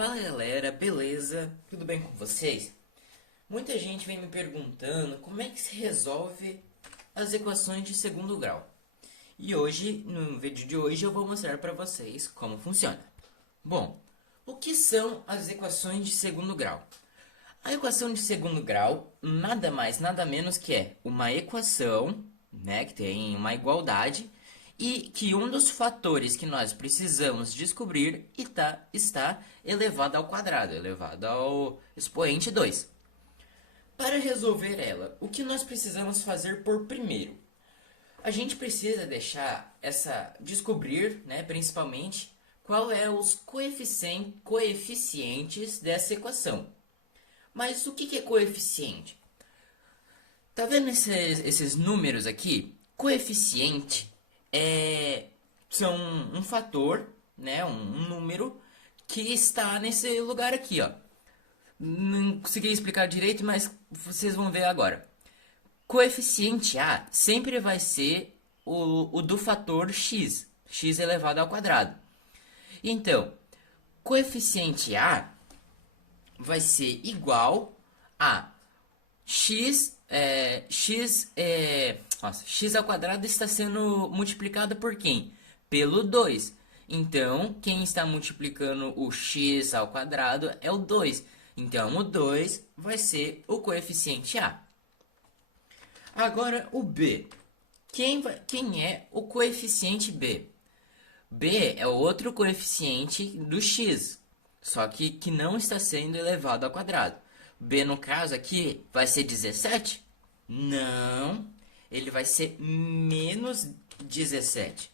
Fala galera, beleza? Tudo bem com vocês? Muita gente vem me perguntando como é que se resolve as equações de segundo grau. E hoje, no vídeo de hoje, eu vou mostrar para vocês como funciona. Bom, o que são as equações de segundo grau? A equação de segundo grau nada mais, nada menos que é uma equação, né, que tem uma igualdade e que um dos fatores que nós precisamos descobrir está elevado ao quadrado, elevado ao expoente 2. Para resolver ela, o que nós precisamos fazer por primeiro? A gente precisa descobrir, né, principalmente, qual é os coeficientes dessa equação. Mas o que é coeficiente? Tá vendo esses números aqui? Coeficiente são um fator, né, um número que está nesse lugar aqui, ó. Não consegui explicar direito, mas vocês vão ver agora. Coeficiente A sempre vai ser o do fator x, x elevado ao quadrado. Então, coeficiente A vai ser igual a x x ao quadrado está sendo multiplicado por quem? Pelo 2. Então, quem está multiplicando o x ao quadrado é o 2. Então, o 2 vai ser o coeficiente A. Agora, o B. Quem é o coeficiente B? B é o outro coeficiente do x, só que não está sendo elevado ao quadrado. B, no caso aqui, vai ser 17? Não, ele vai ser menos 17.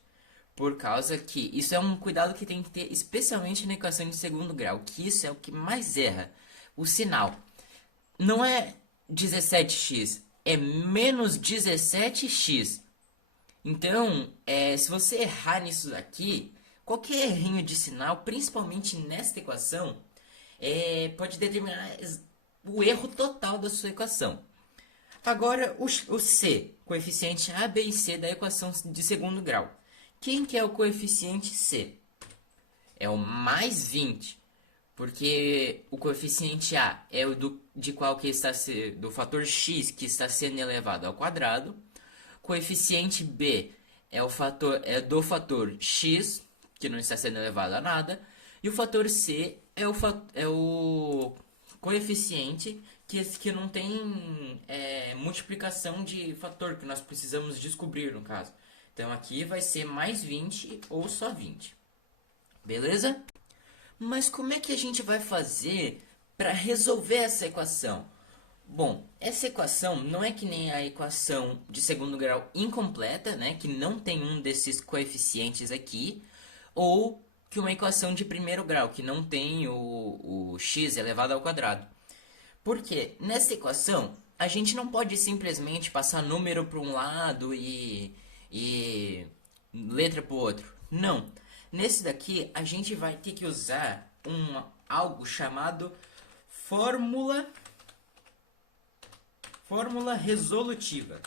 Por causa que isso é um cuidado que tem que ter, especialmente na equação de segundo grau, que isso é o que mais erra. O sinal não é 17x, é menos 17x. Então, se você errar nisso daqui, qualquer errinho de sinal, principalmente nesta equação, pode determinar o erro total da sua equação. Agora, o C, coeficiente A, B e C da equação de segundo grau. Quem que é o coeficiente C? É o mais 20, porque o coeficiente A é o do fator x que está sendo elevado ao quadrado. Coeficiente B é do fator x, que não está sendo elevado a nada. E o fator C é o coeficiente que não tem multiplicação de fator, que nós precisamos descobrir, no caso. Então aqui vai ser mais 20 ou só 20. Beleza? Mas como é que a gente vai fazer para resolver essa equação? Bom, essa equação não é que nem a equação de segundo grau incompleta, né, que não tem um desses coeficientes aqui, ou que uma equação de primeiro grau, que não tem o x elevado ao quadrado. Porque nessa equação, a gente não pode simplesmente passar número para um lado e letra para o outro. Não. Nesse daqui, a gente vai ter que usar algo chamado fórmula resolutiva.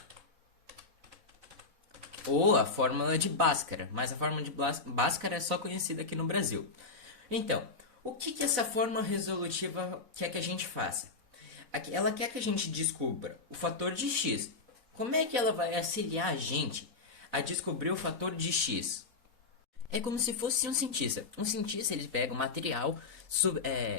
Ou a fórmula de Bhaskara, mas a fórmula de Bhaskara é só conhecida aqui no Brasil. Então, o que essa fórmula resolutiva quer que a gente faça? Ela quer que a gente descubra o fator de x. Como é que ela vai auxiliar a gente a descobrir o fator de x? É como se fosse um cientista. Um cientista, ele pega o material,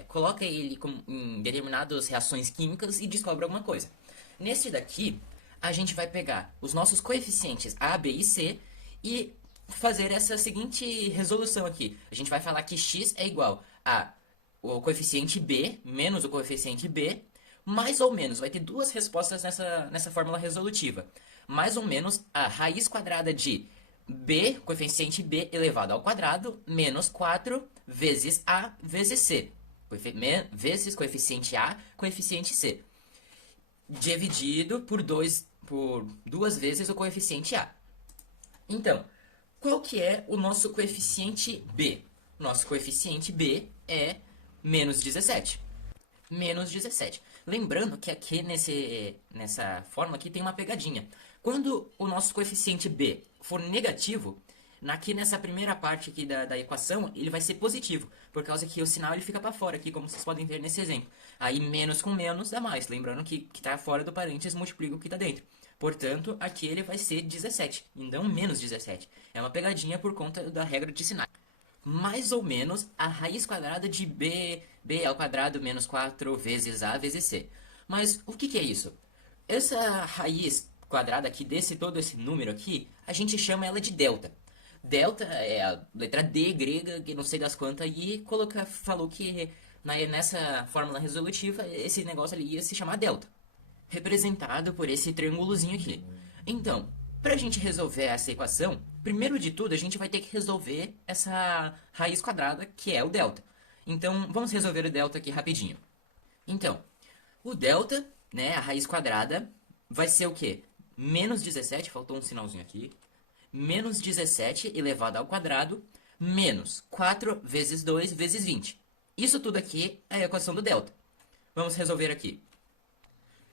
coloca ele em determinadas reações químicas e descobre alguma coisa. Nesse daqui, a gente vai pegar os nossos coeficientes A, B e C e fazer essa seguinte resolução aqui. A gente vai falar que x é igual a o coeficiente B menos o coeficiente B, mais ou menos. Vai ter duas respostas nessa fórmula resolutiva. Mais ou menos a raiz quadrada de B, coeficiente B elevado ao quadrado, menos 4 vezes A vezes C. Vezes coeficiente A, coeficiente C. Dividido por duas vezes o coeficiente A. Então, qual que é o nosso coeficiente B? Nosso coeficiente B é menos 17. Menos 17. Lembrando que aqui nessa fórmula aqui tem uma pegadinha. Quando o nosso coeficiente B for negativo, Aqui nessa primeira parte aqui da equação, ele vai ser positivo, por causa que o sinal ele fica para fora aqui, como vocês podem ver nesse exemplo. Aí menos com menos dá mais, lembrando que está fora do parênteses multiplica o que está dentro. Portanto, aqui ele vai ser 17, e não menos 17. É uma pegadinha por conta da regra de sinais. Mais ou menos a raiz quadrada de b ao quadrado menos 4 vezes a vezes c. Mas o que é isso? Essa raiz quadrada aqui, todo esse número aqui, a gente chama ela de delta. Delta é a letra D grega, que não sei das quantas, e falou que nessa fórmula resolutiva esse negócio ali ia se chamar delta, representado por esse triângulozinho aqui. Então, para a gente resolver essa equação, primeiro de tudo a gente vai ter que resolver essa raiz quadrada, que é o delta. Então, vamos resolver o delta aqui rapidinho. Então, o delta, né, a raiz quadrada, vai ser o quê? Menos 17, faltou um sinalzinho aqui, menos 17 elevado ao quadrado, menos 4 vezes 2 vezes 20. Isso tudo aqui é a equação do delta. Vamos resolver aqui.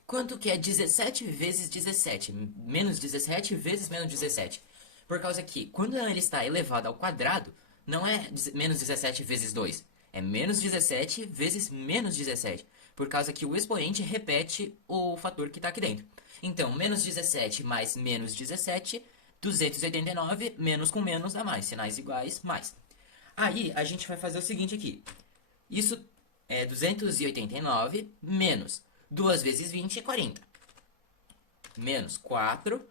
Quanto que é 17 vezes 17? Menos 17 vezes menos 17. Por causa que, quando ele está elevado ao quadrado, não é menos 17 vezes 2. É menos 17 vezes menos 17. Por causa que o expoente repete o fator que está aqui dentro. Então, menos 17 mais menos 17, 289, menos com menos dá mais. Sinais iguais, mais. Aí, a gente vai fazer o seguinte aqui. Isso é 289 menos 2 vezes 20 é 40. Menos 4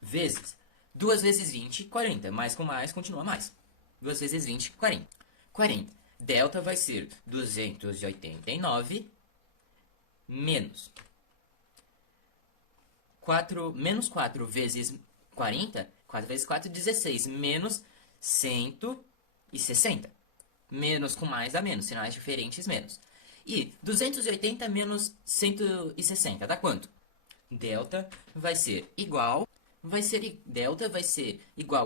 vezes 2 vezes 20, 40. Mais com mais, continua mais. 2 vezes 20, 40. 40. Delta vai ser 289 menos 4, menos 4 vezes 40. 4 vezes 4, 16. Menos 160. Menos com mais dá menos. Sinais diferentes, menos. E 280 menos 160 dá quanto? Delta vai ser igual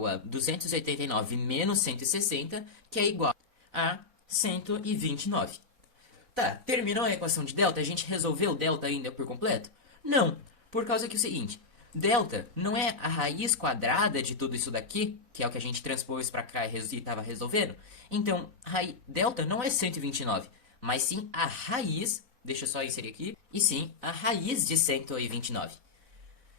a 289 menos 160, que é igual a 129. Tá, terminou a equação de delta? A gente resolveu delta ainda por completo? Não, por causa que é o seguinte, delta não é a raiz quadrada de tudo isso daqui, que é o que a gente transpôs para cá e estava resolvendo. Então, delta não é 129. Mas sim a raiz, deixa eu só inserir aqui, e sim a raiz de 129.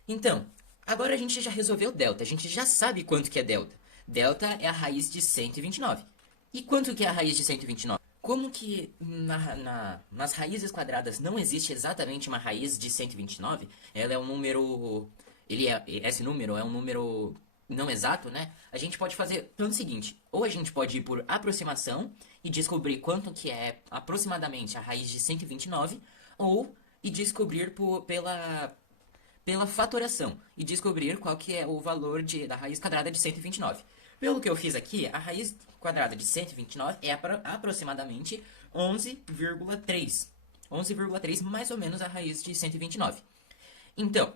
Então, agora a gente já resolveu delta, a gente já sabe quanto que é delta. Delta é a raiz de 129. E quanto que é a raiz de 129? Como que nas raízes quadradas não existe exatamente uma raiz de 129, ela é um número... esse número é um número não exato, né? A gente pode fazer o seguinte, ou a gente pode ir por aproximação e descobrir quanto que é aproximadamente a raiz de 129, ou e descobrir pela fatoração e descobrir qual que é o valor da raiz quadrada de 129. Pelo que eu fiz aqui, a raiz quadrada de 129 é aproximadamente 11,3. 11,3 mais ou menos a raiz de 129. Então,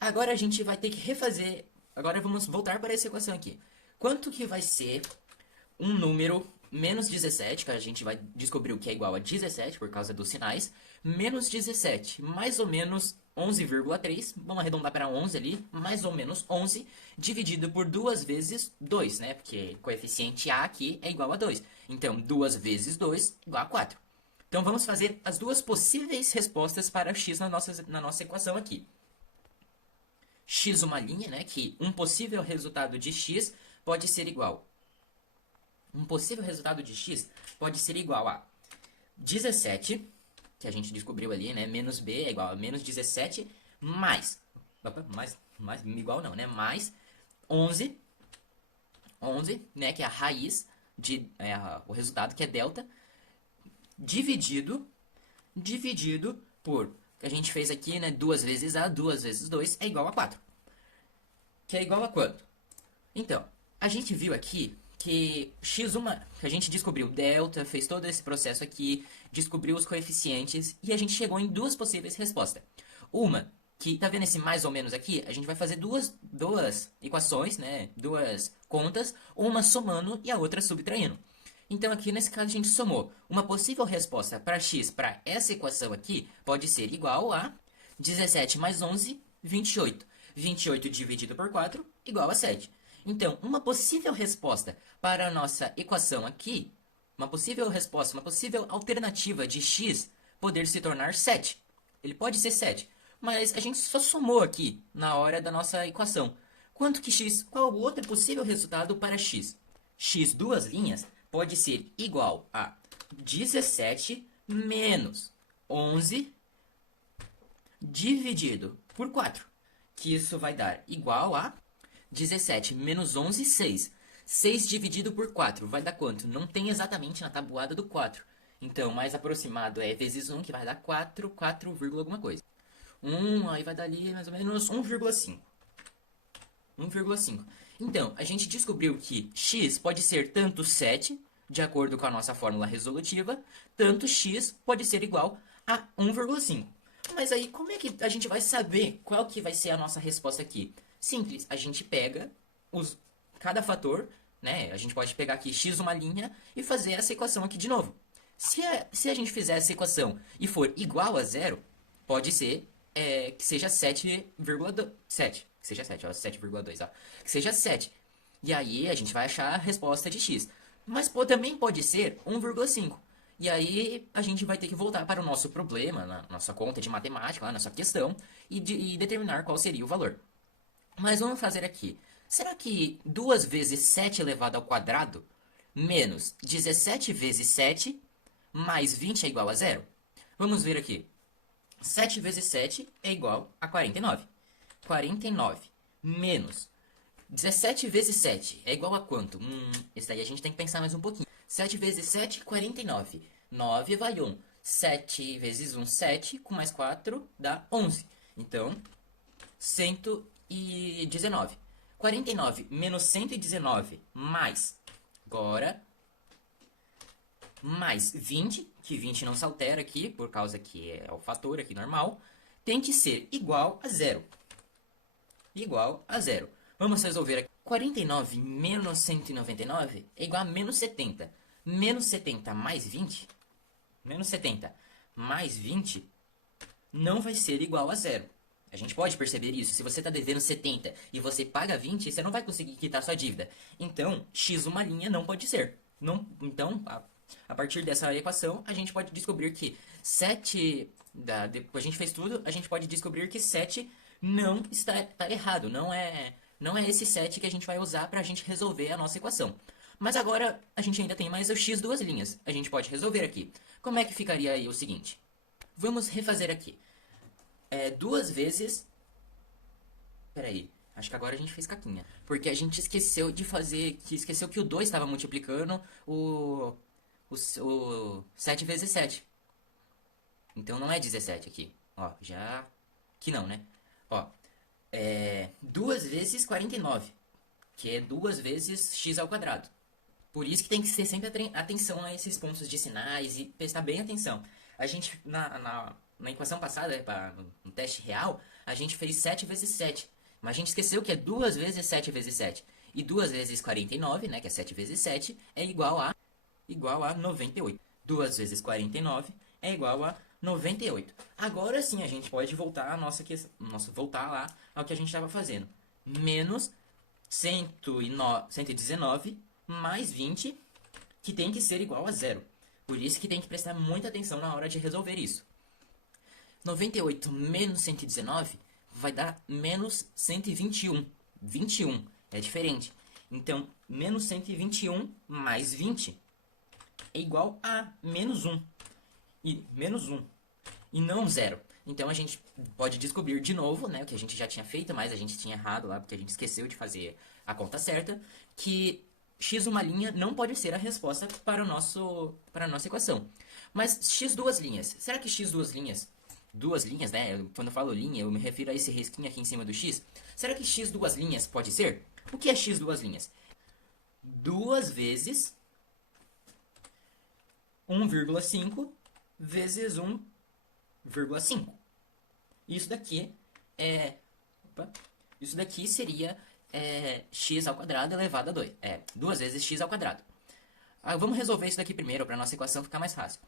agora a gente vai ter que refazer. Agora vamos voltar para essa equação aqui. Quanto que vai ser um número menos 17, que a gente vai descobrir o que é igual a 17 por causa dos sinais, menos 17, mais ou menos 11,3, vamos arredondar para 11 ali, mais ou menos 11, dividido por 2 vezes 2, né? Porque coeficiente A aqui é igual a 2. Então, 2 vezes 2 igual a 4. Então, vamos fazer as duas possíveis respostas para x na nossa equação aqui. X uma linha, né? Que um possível resultado de x pode ser igual. Um possível resultado de x pode ser igual a 17, que a gente descobriu ali, né? Menos b é igual a menos 17, mais igual não, né? Mais 11, né? Que é a raiz, o resultado, que é delta, dividido por, que a gente fez aqui, né? 2 vezes a, 2 vezes 2 é igual a 4. Que é igual a quanto? Então, a gente viu aqui que x1, que a gente descobriu delta, fez todo esse processo aqui, descobriu os coeficientes e a gente chegou em duas possíveis respostas. Uma, que tá vendo esse mais ou menos aqui? A gente vai fazer duas equações, né? Duas contas, uma somando e a outra subtraindo. Então aqui nesse caso a gente somou. Uma possível resposta para x, para essa equação aqui, pode ser igual a 17 mais 11, 28. 28 dividido por 4 igual a 7. Então, uma possível resposta para a nossa equação aqui, uma possível resposta, uma possível alternativa de x poder se tornar 7. Ele pode ser 7, mas a gente só somou aqui na hora da nossa equação. Quanto que x, qual o outro possível resultado para x? X duas linhas pode ser igual a 17 menos 11 dividido por 4, que isso vai dar igual a 17 menos 11, 6. 6 dividido por 4 vai dar quanto? Não tem exatamente na tabuada do 4. Então, mais aproximado é vezes 1, que vai dar 4, 4, alguma coisa. 1, aí vai dar ali mais ou menos 1,5. 1,5. Então, a gente descobriu que x pode ser tanto 7, de acordo com a nossa fórmula resolutiva, tanto x pode ser igual a 1,5. Mas aí, como é que a gente vai saber qual que vai ser a nossa resposta aqui? Simples, a gente pega cada fator, né? A gente pode pegar aqui x uma linha e fazer essa equação aqui de novo. Se a gente fizer essa equação e for igual a zero, pode ser que seja 7,2. 7. Que seja 7, ó, 7,2, ó. Que seja 7. E aí a gente vai achar a resposta de x. Mas também pode ser 1,5. E aí a gente vai ter que voltar para o nosso problema, na nossa conta de matemática, lá, nossa questão, e determinar qual seria o valor. Mas vamos fazer aqui. Será que 2 vezes 7 elevado ao quadrado menos 17 vezes 7 mais 20 é igual a zero? Vamos ver aqui. 7 vezes 7 é igual a 49. 49 menos 17 vezes 7 é igual a quanto? Esse daí a gente tem que pensar mais um pouquinho. 7 vezes 7, 49. 9 vai 1. 7 vezes 1, 7. Com mais 4 dá 11. Então, 119. 49 menos 119 mais, agora, mais 20, que 20 não se altera aqui, por causa que é o fator aqui normal, tem que ser igual a zero. Igual a zero. Vamos resolver aqui. 49 menos 199 é igual a menos 70. Menos 70 mais 20, menos 70 mais 20 não vai ser igual a zero. A gente pode perceber isso. Se você está devendo 70 e você paga 20, você não vai conseguir quitar sua dívida. Então, x uma linha não pode ser. Não, então, a partir dessa equação, a gente pode descobrir que 7... depois a gente fez tudo, a gente pode descobrir que 7 não está errado. Não é esse 7 que a gente vai usar para a gente resolver a nossa equação. Mas agora, a gente ainda tem mais o x duas linhas. A gente pode resolver aqui. Como é que ficaria aí o seguinte? Vamos refazer aqui. 2 vezes... Peraí, acho que agora a gente fez caquinha. Porque a gente esqueceu de fazer... Esqueceu que o 2 estava multiplicando o 7 vezes 7. Então não é 17 aqui. Ó, já... Que não, né? Ó, 2 vezes 49. Que é 2 vezes x ao quadrado. Por isso que tem que ter sempre atenção a esses pontos de sinais e prestar bem atenção. A gente, na equação passada, no teste real, a gente fez 7 vezes 7. Mas a gente esqueceu que é 2 vezes 7 vezes 7. E 2 vezes 49, né, que é 7 vezes 7, é igual a 98. 2 vezes 49 é igual a 98. Agora sim a gente pode voltar voltar lá ao que a gente estava fazendo. Menos 119 mais 20, que tem que ser igual a zero. Por isso que tem que prestar muita atenção na hora de resolver isso. 98 menos 119 vai dar menos 121. 21 é diferente. Então, menos 121 mais 20 é igual a menos 1. E menos 1. E não 0. Então, a gente pode descobrir de novo, né, o que a gente já tinha feito, mas a gente tinha errado lá, porque a gente esqueceu de fazer a conta certa, que x uma linha não pode ser a resposta para a nossa equação. Mas x duas linhas. Será que x duas linhas... Duas linhas, né? Quando eu falo linha, eu me refiro a esse risquinho aqui em cima do x. Será que x duas linhas pode ser? O que é x duas linhas? 2 vezes 1,5 vezes 1,5. Isso daqui isso daqui seria x ao quadrado elevado a 2. 2 vezes x ao quadrado. Vamos resolver isso daqui primeiro para a nossa equação ficar mais fácil.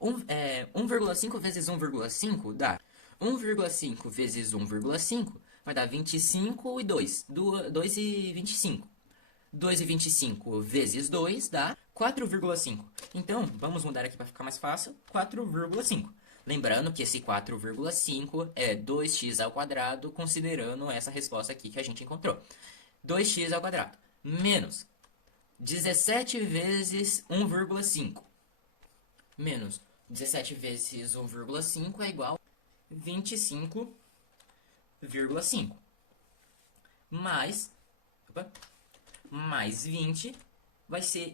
1,5 vezes 1,5 dá 1,5 vezes 1,5 vai dar 25 e 2. 2 e 25. 2,25 vezes 2 dá 4,5. Então, vamos mudar aqui para ficar mais fácil, 4,5. Lembrando que esse 4,5 é 2x ao quadrado, considerando essa resposta aqui que a gente encontrou. 2x ao quadrado menos 17 vezes 1,5 menos 17 vezes 1,5 é igual a 25,5 mais, mais 20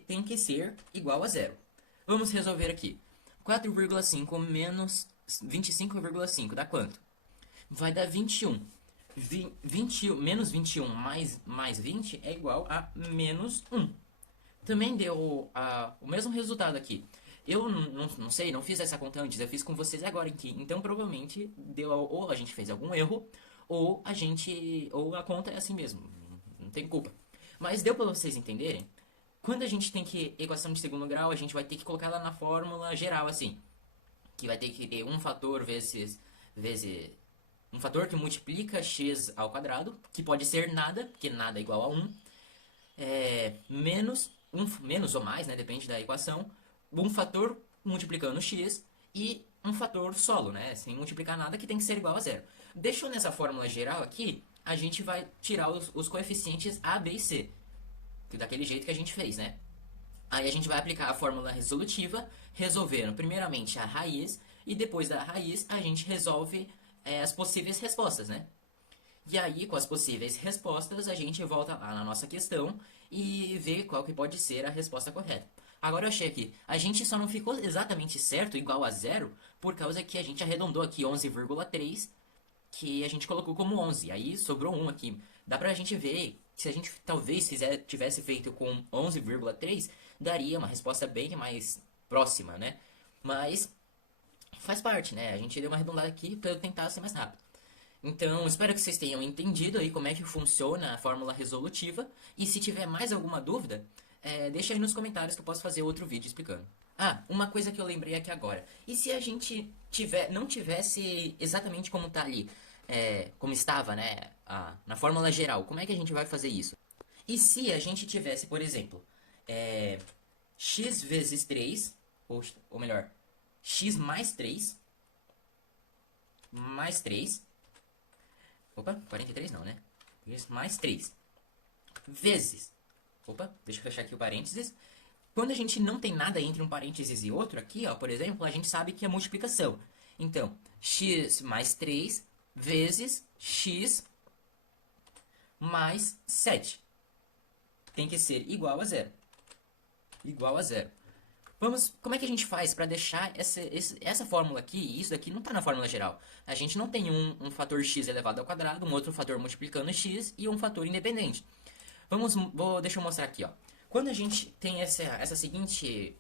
tem que ser igual a zero. Vamos resolver aqui. 4,5 menos 25,5 dá quanto? Vai dar 21. Menos 21 mais 20 é igual a menos 1. Também deu o mesmo resultado aqui. Eu não sei, não fiz essa conta antes, eu fiz com vocês agora aqui. Então provavelmente deu, ou a gente fez algum erro, ou a conta é assim mesmo. Não tem culpa. Mas deu para vocês entenderem? Quando a gente tem que equação de segundo grau, a gente vai ter que colocar ela na fórmula geral assim, que vai ter que ter um fator vezes um fator que multiplica x ao quadrado, que pode ser nada, porque nada é igual a 1, menos ou mais, né, depende da equação, um fator multiplicando x e um fator solo, né, sem multiplicar nada, que tem que ser igual a zero. Deixou nessa fórmula geral aqui, a gente vai tirar os coeficientes a, b e c, daquele jeito que a gente fez, né? Aí a gente vai aplicar a fórmula resolutiva, resolvendo primeiramente a raiz, e depois da raiz a gente resolve as possíveis respostas, né? E aí, com as possíveis respostas, a gente volta lá na nossa questão e vê qual que pode ser a resposta correta. Agora eu achei aqui, a gente só não ficou exatamente certo, igual a zero, por causa que a gente arredondou aqui 11,3, que a gente colocou como 11, aí sobrou 1 aqui. Dá pra gente ver, se a gente talvez tivesse feito com 11,3, daria uma resposta bem mais próxima, né? Mas faz parte, né? A gente deu uma arredondada aqui para eu tentar ser mais rápido. Então, espero que vocês tenham entendido aí como é que funciona a fórmula resolutiva. E se tiver mais alguma dúvida, deixa aí nos comentários que eu posso fazer outro vídeo explicando. Ah, uma coisa que eu lembrei aqui agora. E se a gente não tivesse exatamente como tá ali, como estava, né, na fórmula geral, como é que a gente vai fazer isso? E se a gente tivesse, por exemplo, x vezes 3, ou melhor, x mais 3, opa, 43 não, né? X mais 3, vezes, opa, deixa eu fechar aqui o parênteses. Quando a gente não tem nada entre um parênteses e outro, aqui, ó, por exemplo, a gente sabe que é multiplicação. Então, x mais 3 vezes x mais 7. Tem que ser igual a zero. Igual a zero. Como é que a gente faz para deixar essa fórmula aqui, isso daqui não está na fórmula geral. A gente não tem um fator x elevado ao quadrado, um outro fator multiplicando x e um fator independente. Deixa eu mostrar aqui, ó. Quando a gente tem essa seguinte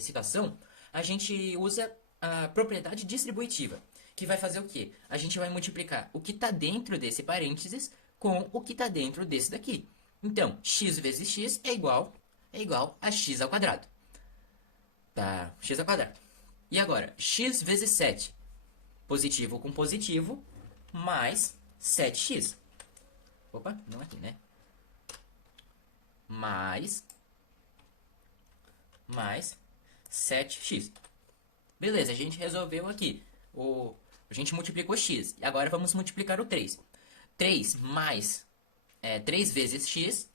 situação, a gente usa a propriedade distributiva, que vai fazer o quê? A gente vai multiplicar o que está dentro desse parênteses com o que está dentro desse daqui. Então, x vezes x é igual a x ao quadrado. Tá, x ao quadrado. E agora, x vezes 7, positivo com positivo, mais 7x. Opa, não aqui, né? Mais 7x. Beleza, a gente resolveu aqui. A gente multiplicou x. E agora vamos multiplicar o 3. 3 mais 3 vezes x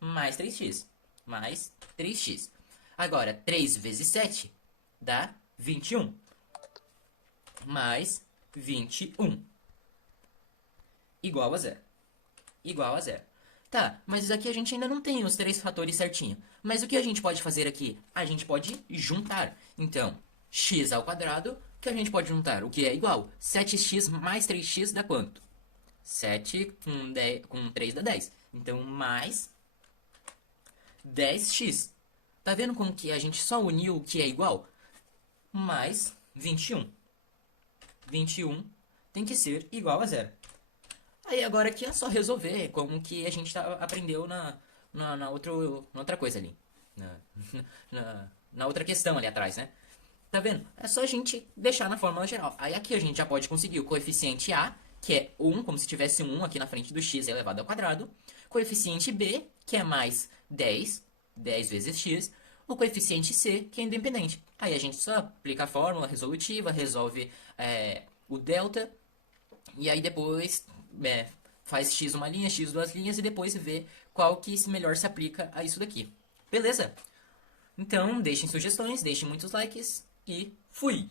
mais 3x. Mais 3x. Agora, 3 vezes 7 dá 21. Mais 21. Igual a zero. Igual a zero. Tá, mas aqui a gente ainda não tem os três fatores certinho. Mas o que a gente pode fazer aqui? A gente pode juntar. Então, x ao quadrado, que a gente pode juntar? O que é igual? 7x mais 3x dá quanto? 7 com 3 dá 10. Então, mais 10x. Tá vendo como que a gente só uniu o que é igual? Mais 21. 21 tem que ser igual a zero. Aí agora aqui é só resolver como que a gente aprendeu na outra coisa ali. Na outra questão ali atrás, né? Tá vendo? É só a gente deixar na fórmula geral. Aí aqui a gente já pode conseguir o coeficiente A, que é 1, como se tivesse 1 aqui na frente do x elevado ao quadrado. Coeficiente b, que é mais 10 vezes x. O coeficiente c, que é independente. Aí a gente só aplica a fórmula resolutiva, resolve o delta, e aí depois faz x uma linha, x duas linhas, e depois vê qual que melhor se aplica a isso daqui. Beleza? Então, deixem sugestões, deixem muitos likes, e fui!